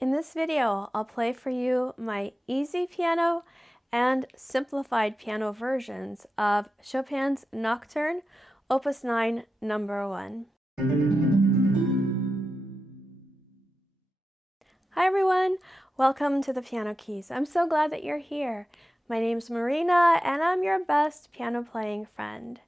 In this video, I'll play for you my easy piano and simplified piano versions of Chopin's Nocturne, Opus 9, number 1. Hi everyone, welcome to the Piano Keys. I'm so glad that you're here. My name's Marina and I'm your best piano playing friend.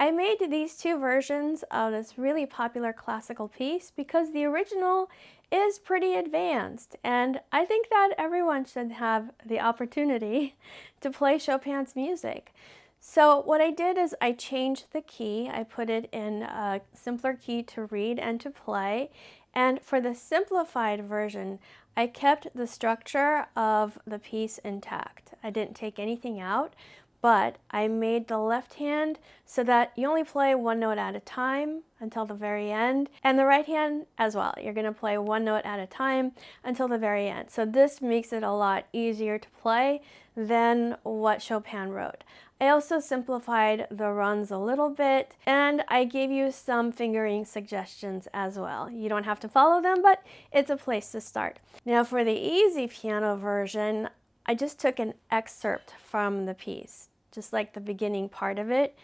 I made these two versions of this really popular classical piece because the original is pretty advanced, and I think that everyone should have the opportunity to play Chopin's music. So what I did is I changed the key. I put it in a simpler key to read and to play, and for the simplified version, I kept the structure of the piece intact. I didn't take anything out, but I made the left hand so that you only play one note at a time until the very end, and the right hand as well. You're going to play one note at a time until the very end. So this makes it a lot easier to play than what Chopin wrote. I also simplified the runs a little bit, and I gave you some fingering suggestions as well. You don't have to follow them, but it's a place to start. Now for the easy piano version, I just took an excerpt from the piece, just like the beginning part of it,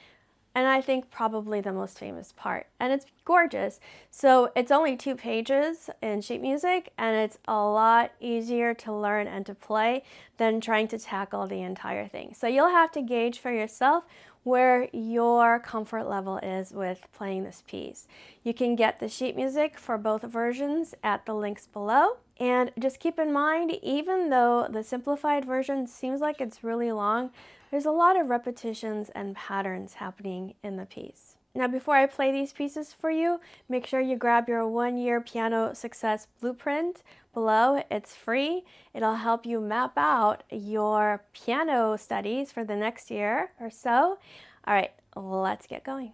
and I think probably the most famous part. And it's gorgeous. So it's only 2 pages in sheet music, and it's a lot easier to learn and to play than trying to tackle the entire thing. So you'll have to gauge for yourself where your comfort level is with playing this piece. You can get the sheet music for both versions at the links below. And just keep in mind, even though the simplified version seems like it's really long, there's a lot of repetitions and patterns happening in the piece. Now, before I play these pieces for you, make sure you grab your 1-year piano success blueprint below. It's free. It'll help you map out your piano studies for the next year or so. All right, let's get going.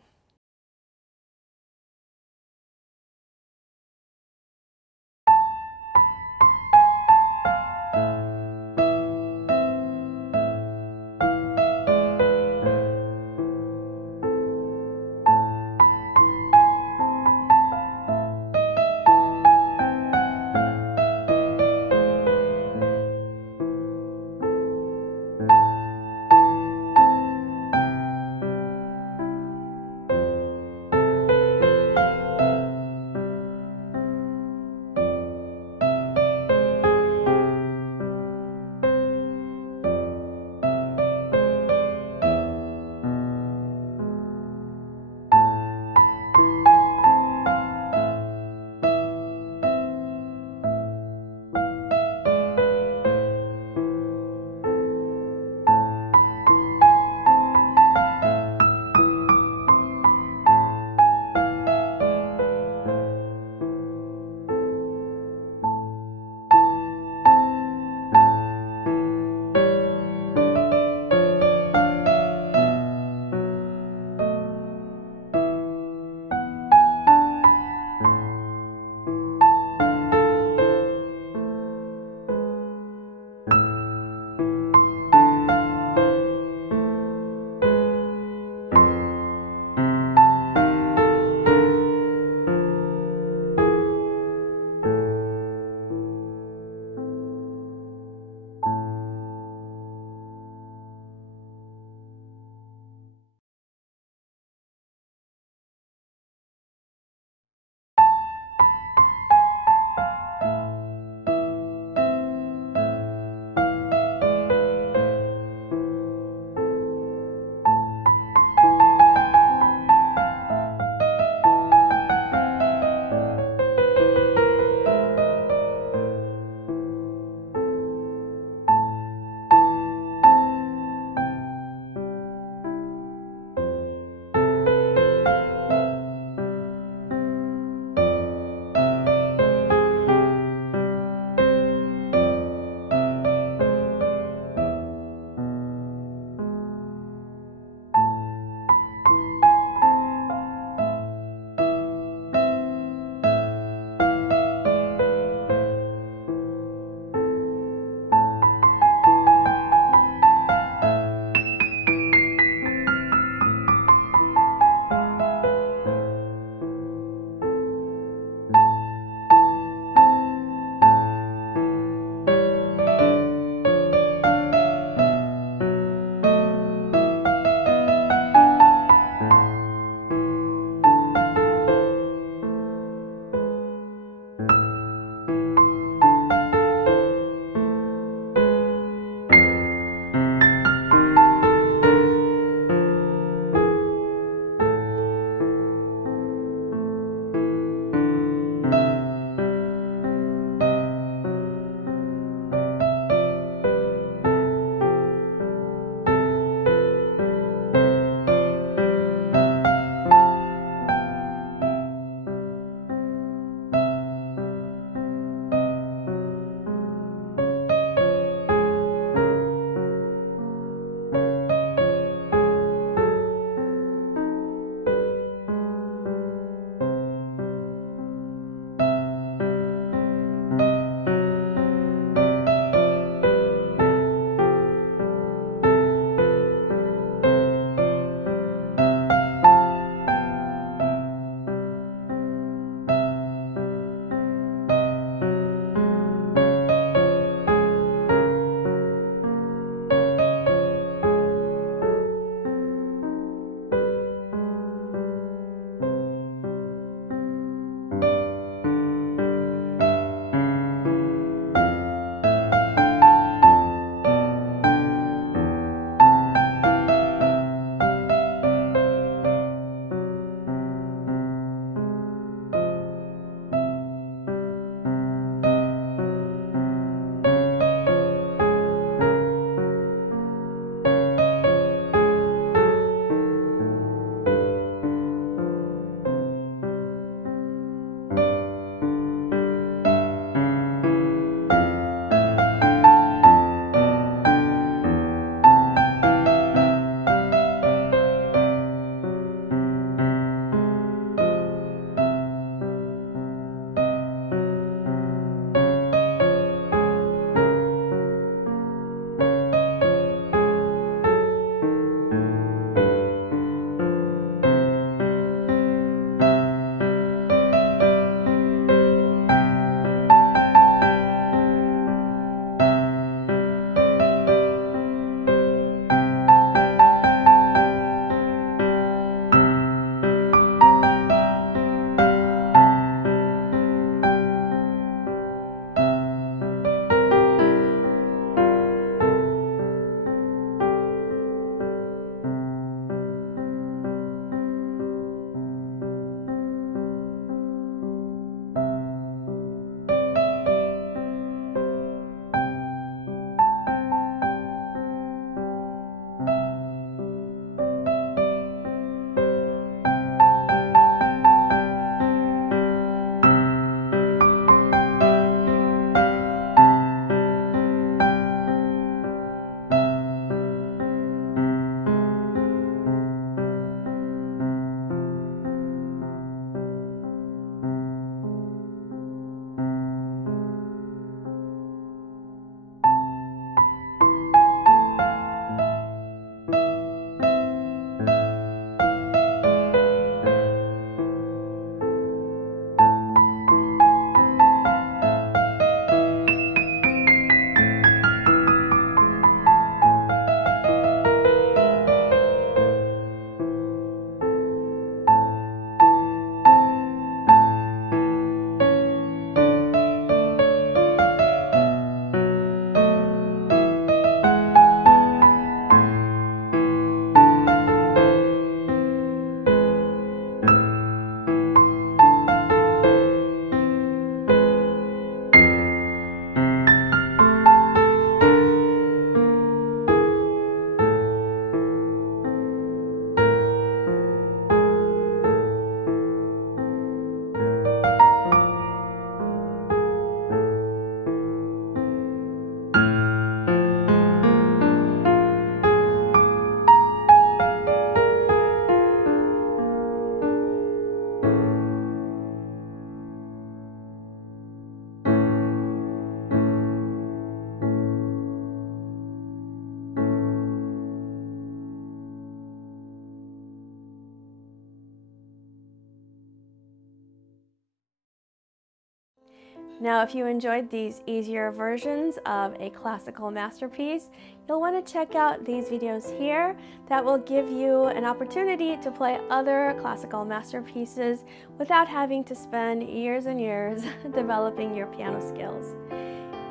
Now, if you enjoyed these easier versions of a classical masterpiece, you'll want to check out these videos here that will give you an opportunity to play other classical masterpieces without having to spend years and years developing your piano skills.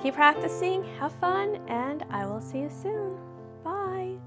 Keep practicing, have fun, and I will see you soon. Bye!